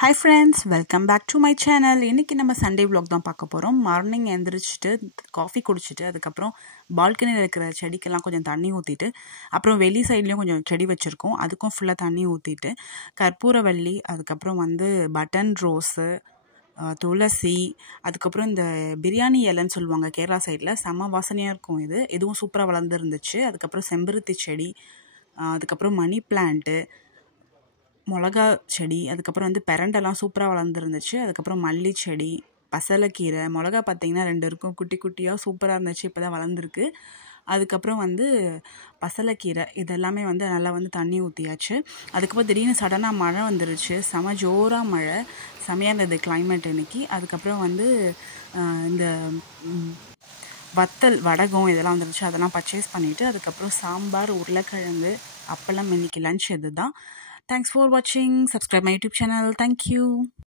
Hi friends, welcome back to my channel. இன்னைக்கு நம்ம Sunday vlog தான் பார்க்க போறோம். மார்னிங் எந்திரிச்சிட்டு காஃபி குடிச்சிட்டு அதுக்கப்புறம் பால்கனியில் இருக்கிற செடிக்கெல்லாம் கொஞ்சம் தண்ணி ஊற்றிட்டு அப்புறம் வெளி சைட்லேயும் கொஞ்சம் செடி வச்சுருக்கோம். அதுக்கும் ஃபுல்லாக தண்ணி ஊற்றிட்டு கற்பூரவள்ளி, அதுக்கப்புறம் பட்டன் ரோஸு, துளசி, அதுக்கப்புறம் இந்த பிரியாணி இலைன்னு சொல்லுவாங்க கேரளா சைடில், செம்ம வாசனையாக இருக்கும். இதுவும் சூப்பராக வளர்ந்துருந்துச்சு. அதுக்கப்புறம் செம்பருத்தி செடி, அதுக்கப்புறம் மணி பிளான்ட்டு, மிளகா செடி, அதுக்கப்புறம் பெரண்டெல்லாம் சூப்பராக வளர்ந்துருந்துச்சு. அதுக்கப்புறம் மல்லி செடி, பசலைக்கீரை, மிளகா பார்த்திங்கன்னா 2 இருக்கும், குட்டி குட்டியாக சூப்பராக இருந்துச்சு. இப்போ தான் வளர்ந்துருக்கு. அதுக்கப்புறம் பசலைக்கீரை இதெல்லாமே நல்லா தண்ணி ஊற்றியாச்சு. அதுக்கப்புறம் திடீர்னு சடனாக மழை வந்துருச்சு. செம ஜோராக மழை, செமையாக இருந்தது கிளைமேட் இன்னைக்கு. அதுக்கப்புறம் இந்த வத்தல் வடகம் இதெல்லாம் வந்துருச்சு. அதெல்லாம் பர்ச்சேஸ் பண்ணிவிட்டு அதுக்கப்புறம் சாம்பார், உருளைக்கிழங்கு, அப்பளம். இன்னைக்கு லஞ்ச் இது தான். Thanks for watching. Subscribe my YouTube channel. Thank you.